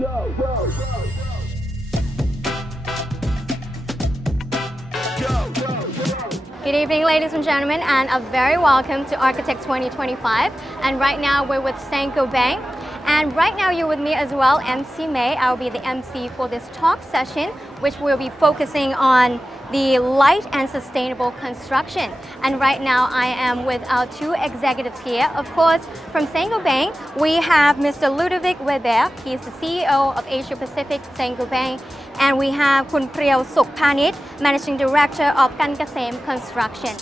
Good evening, ladies and gentlemen, and a very welcome to Architect 2025. And right now we're with Saint-Gobain. And right now you're with me as well, MC May. I'll be the MC for this talk session, which will be focusing on the light and sustainable construction. And right now I am with our two executives here. Of course, from Saint-Gobain, we have Mr. Ludovic Weber. He's the CEO of Asia-Pacific Saint-Gobain. And we have Kun Priyaw Sukpanit, Managing Director of Gesem Construction.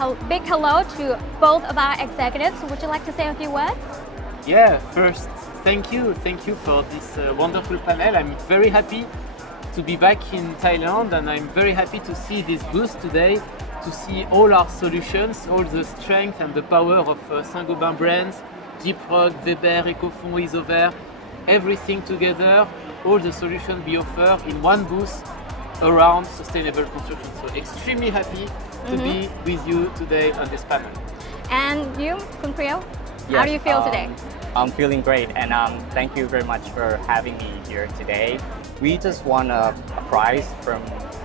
A big hello to both of our executives. Would you like to say a few words? Yeah, first, thank you for this wonderful panel. I'm very happy to be back in Thailand, and I'm very happy to see this booth today, to see all our solutions, all the strength and the power of Saint-Gobain brands, Gyprock, Weber, Ecofond, Isover, everything together, all the solutions we offer in one booth around sustainable construction. So extremely happy to be with you today on this panel. And you, Kun Priyaw? Yes, how do you feel today? I'm feeling great, and thank you very much for having me here today. We just won a prize from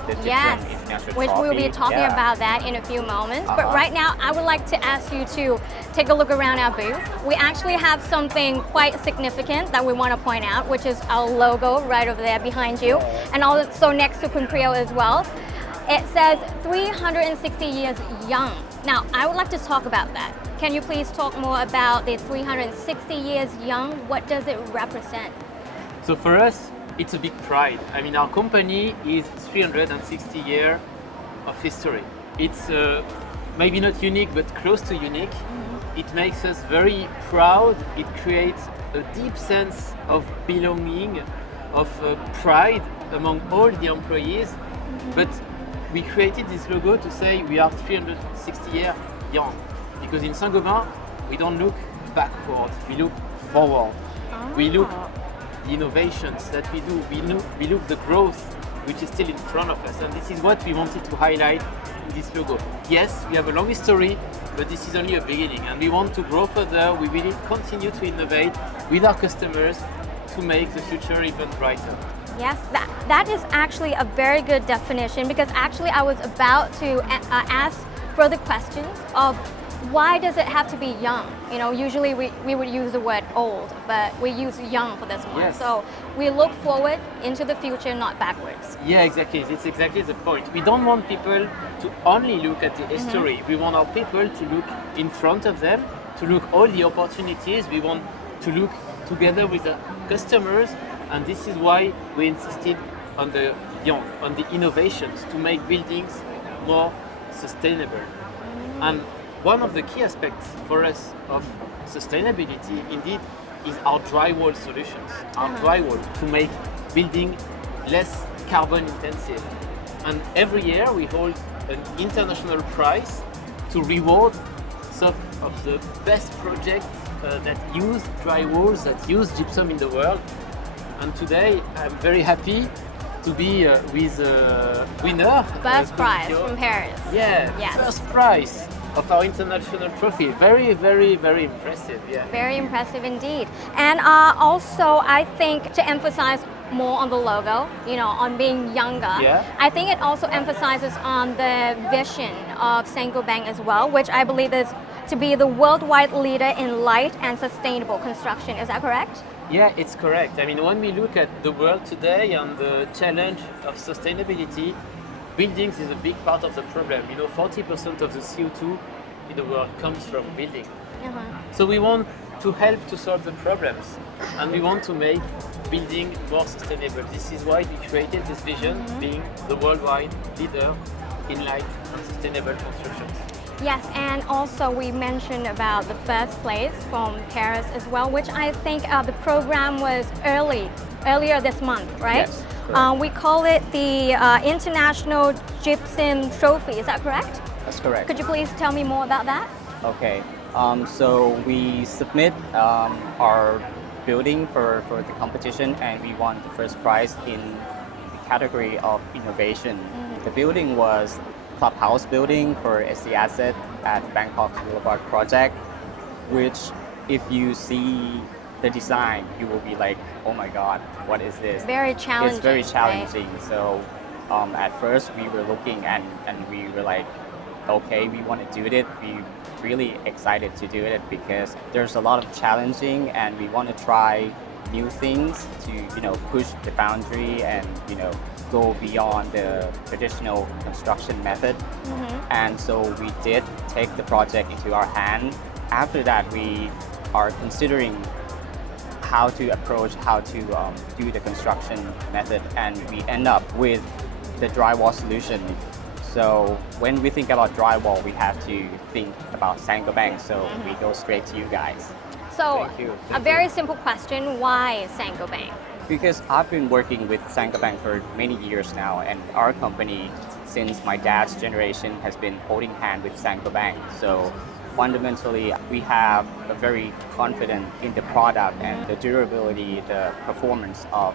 the Gypsum International which Trophy. we'll be talking about that in a few moments. But right now, I would like to ask you to take a look around our booth. We actually have something quite significant that we want to point out, which is our logo right over there behind you, and also next to Kun Priyaw as well. It says 360 years young. Now, I would like to talk about that. Can you please talk more about the 360 years young? What does it represent? So for us, it's a big pride. I mean, our company is 360 years of history. It's maybe not unique, but close to unique. It makes us very proud. It creates a deep sense of belonging, of pride among all the employees. But we created this logo to say we are 360 years young. Because in Saint-Gobain, we don't look backwards, we look forward. We look the innovations that we do, we look the growth which is still in front of us, and this is what we wanted to highlight in this logo. Yes, we have a long history, but this is only a beginning, and we want to grow further. We will continue to innovate with our customers to make the future even brighter. Yes, that is actually a very good definition, because actually I was about to ask further questions of why does it have to be young? You know, usually we would use the word old, but we use young for this one. Yes. So we look forward into the future, not backwards. Yeah, exactly. It's exactly the point. We don't want people to only look at the history. We want our people to look in front of them, to look all the opportunities. We want to look together with the customers, and this is why we insisted on the young, on the innovations to make buildings more sustainable. And one of the key aspects for us of sustainability indeed is our drywall solutions. Our drywall to make building less carbon intensive. And every year we hold an international prize to reward some of the best projects that use drywalls, that use gypsum in the world. And today I'm very happy to be with a winner. First prize from Paris. Yeah, Yes. First prize of our international trophy. Very, very, very impressive. Yeah. Very impressive indeed. And also, I think to emphasize more on the logo, you know, on being younger, I think it also emphasizes on the vision of Saint-Gobain as well, which I believe is to be the worldwide leader in light and sustainable construction. Is that correct? Yeah, it's correct. I mean, when we look at the world today and the challenge of sustainability, buildings is a big part of the problem. You know, 40% of the CO2 in the world comes from building. So we want to help to solve the problems, and we want to make building more sustainable. This is why we created this vision, being the worldwide leader in light and sustainable construction. Yes, and also we mentioned about the first place from Paris as well, which I think the program was earlier this month, right? Yes, we call it the International Gypsum Trophy. Is that correct? That's correct. Could you please tell me more about that? Okay, so we submit our building for the competition, and we won the first prize in the category of innovation. The building was clubhouse building for SC Asset at Bangkok Boulevard project, which if you see the design, you will be like, oh my God, what is this? Very challenging. It's very right? challenging. So at first we were looking and we were like, okay, we want to do it. We really excited to do it because there's a lot of challenging and we want to try new things to push the boundary and go beyond the traditional construction method. And so we did take the project into our hand. After that, we are considering how to approach, how to do the construction method, and we end up with the drywall solution. So when we think about drywall, we have to think about Saint-Gobain. So we go straight to you guys. So Thank you. a very simple question, why Saint-Gobain? Because I've been working with Saint-Gobain for many years now, and our company, since my dad's generation, has been holding hand with Saint-Gobain. So fundamentally, we have a very confident in the product and the durability, the performance of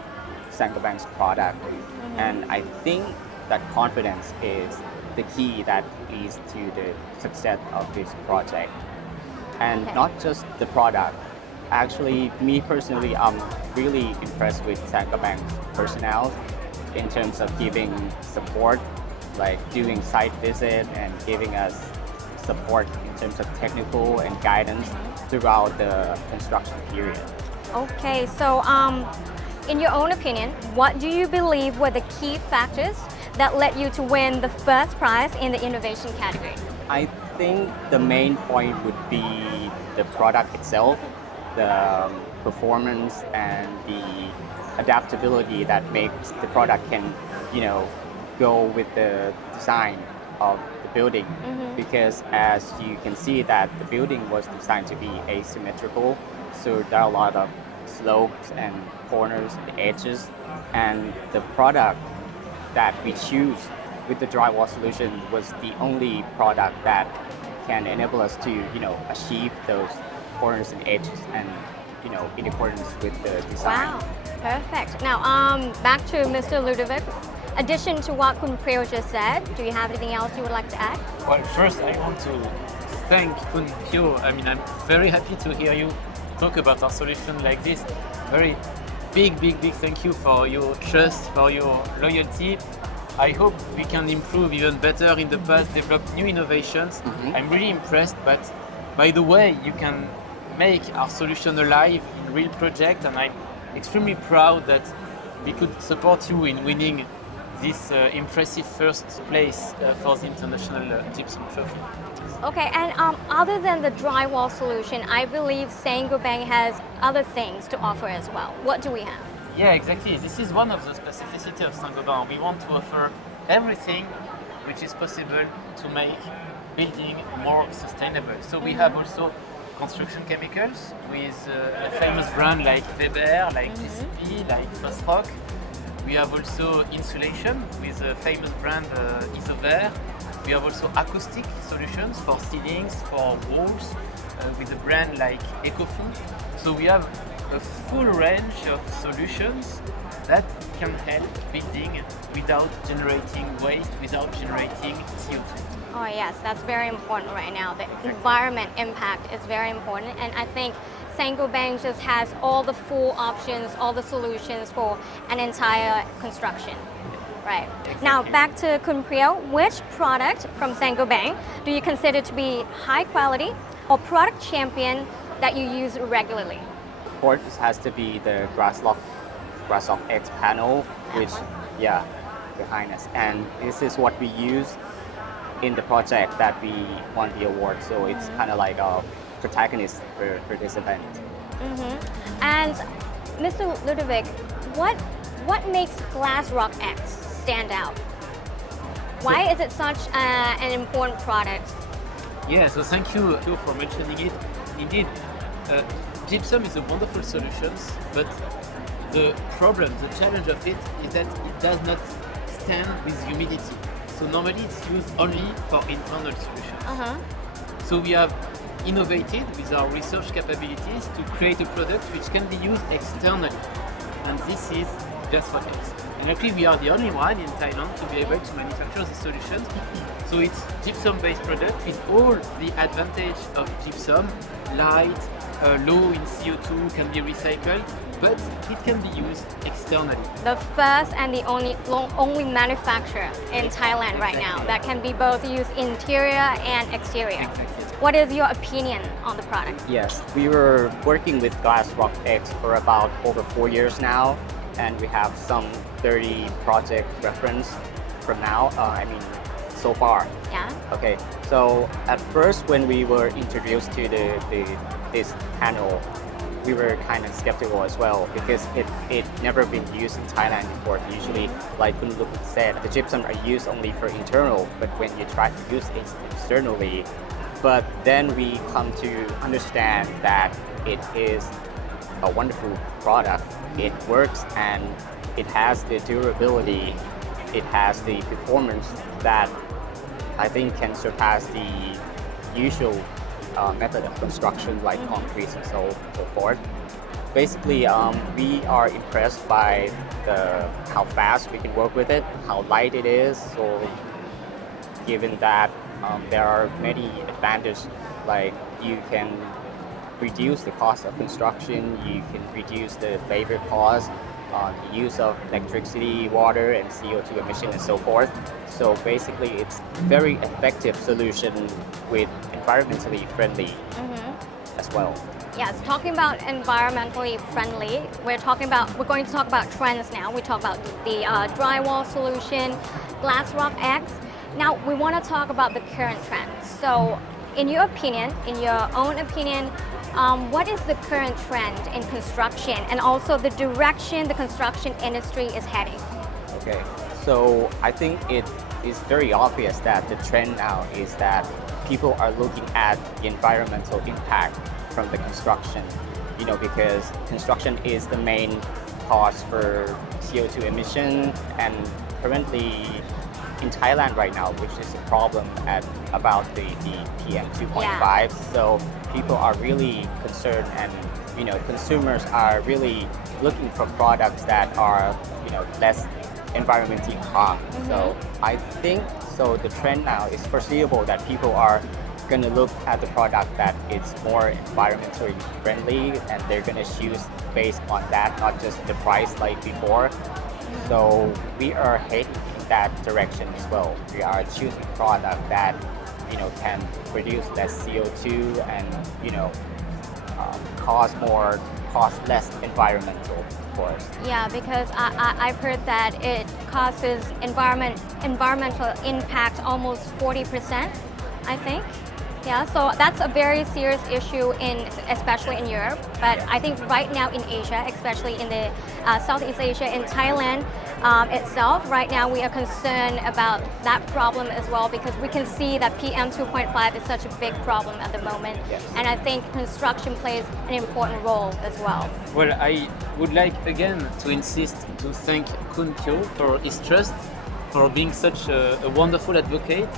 Saint-Gobain's product. And I think that confidence is the key that leads to the success of this project. And not just the product. Actually, me personally, I'm really impressed with Saint-Gobain's personnel in terms of giving support, like doing site visit and giving us support in terms of technical and guidance throughout the construction period. Okay, so in your own opinion, what do you believe were the key factors that led you to win the first prize in the innovation category? I think the main point would be the product itself, the performance and the adaptability that makes the product can, go with the design of the building. Because as you can see that the building was designed to be asymmetrical, so there are a lot of slopes and corners and edges, and the product that we choose with the drywall solution was the only product that can enable us to, achieve those corners and edges and, in accordance with the design. Wow, perfect. Now, back to Mr. Ludovic. Addition to what Kun Priyo just said, do you have anything else you would like to add? Well, first I want to thank Kun Pyo. I'm very happy to hear you talk about our solution like this. Very big thank you for your trust, for your loyalty. I hope we can improve even better in the past, develop new innovations. I'm really impressed, but by the way you can make our solution alive in real project, and I'm extremely proud that we could support you in winning this impressive first place for the International Gypsum Trophy. Okay, and other than the drywall solution, I believe Saint-Gobain has other things to offer as well. What do we have? Yeah, exactly. This is one of the specificities of Saint-Gobain. We want to offer everything which is possible to make building more sustainable. So we have also construction chemicals with a famous brand like Weber, like GCP, like Fosroc. We have also insulation with a famous brand Isover. We have also acoustic solutions for ceilings, for walls, with a brand like EcoFood. So we have a full range of solutions that can help building without generating waste, without generating CO2. Oh yes, that's very important right now. The environment impact is very important, and I think Saint-Gobain just has all the full options, all the solutions for an entire construction. Right. Exactly. Now back to Kun Priyo, which product from Saint-Gobain do you consider to be high quality or product champion that you use regularly? Of course, this has to be the Grasslock X panel, which, behind us. And this is what we use in the project that we won the award. So it's kind of like a protagonist for this event. And Mr. Ludovic, what makes Glassrock X stand out? Why is it such an important product? Yeah, so thank you for mentioning it. Indeed, gypsum is a wonderful solution, but the problem, the challenge of it is that it does not stand with humidity. So normally it's used only for internal solutions. So we have innovated with our research capabilities to create a product which can be used externally. And this is just what it is. And actually, we are the only one in Thailand to be able to manufacture these solutions. So it's gypsum-based product with all the advantage of gypsum, light, low in CO2, can be recycled, but it can be used externally. The first and the only manufacturer in Thailand right now that can be both used interior and exterior. Exactly. What is your opinion on the product? Yes, we were working with Glassrock X for about over 4 years now, and we have some 30 project reference from now. So far. Yeah. Okay, so at first when we were introduced to this panel, we were kind of skeptical as well because it never been used in Thailand before. Usually, like Kun Lup said, the gypsum are used only for internal, but when you try to use it externally, but then we come to understand that it is a wonderful product. It works and it has the durability, it has the performance that I think can surpass the usual method of construction like concrete and so forth. Basically, we are impressed by how fast we can work with it, how light it is. So, given that there are many advantages, like you can reduce the cost of construction, you can reduce the labor cost, the use of electricity, water, and CO2 emission, and so forth. So basically, it's very effective solution with environmentally friendly as well. Yes, talking about environmentally friendly, we're going to talk about trends now. We talk about the drywall solution, Glassrock X. Now we want to talk about the current trend. So, in your own opinion, what is the current trend in construction and also the direction the construction industry is heading? Okay, so I think it is very obvious that the trend now is that people are looking at the environmental impact from the construction, because construction is the main cause for CO2 emission, and currently in Thailand right now, which is a problem about the PM 2.5. Yeah. So people are really concerned, and consumers are really looking for products that are less environmentally harm. So I think the trend now is foreseeable that people are going to look at the product that is more environmentally friendly, and they're going to choose based on that, not just the price like before. So we are heading in that direction as well. We are choosing product that can produce less CO2 and cost less environmental, of course. Yeah, because I've heard that it causes environmental impact almost 40%, I think. Yeah, so that's a very serious issue especially in Europe. But I think right now in Asia, especially in the Southeast Asia, in Thailand itself, right now we are concerned about that problem as well, because we can see that PM 2.5 is such a big problem at the moment. Yes. And I think construction plays an important role as well. Well, I would like again to insist to thank Kun Kyo for his trust, for being such a wonderful advocate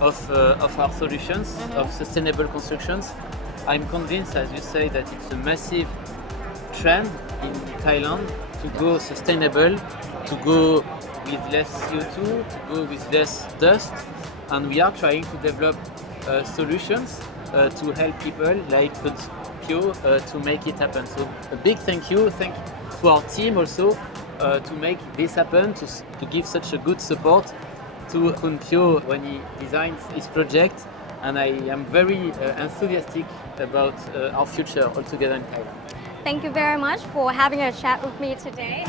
of our solutions, of sustainable constructions. I'm convinced, as you say, that it's a massive trend in Thailand to go sustainable, to go with less CO2, to go with less dust, and we are trying to develop solutions to help people like Kyo to make it happen. So a big thank you to our team also to make this happen, to give such a good support to Kun Kyo when he designs his project, and I am very enthusiastic about our future altogether in Thailand. Thank you very much for having a chat with me today.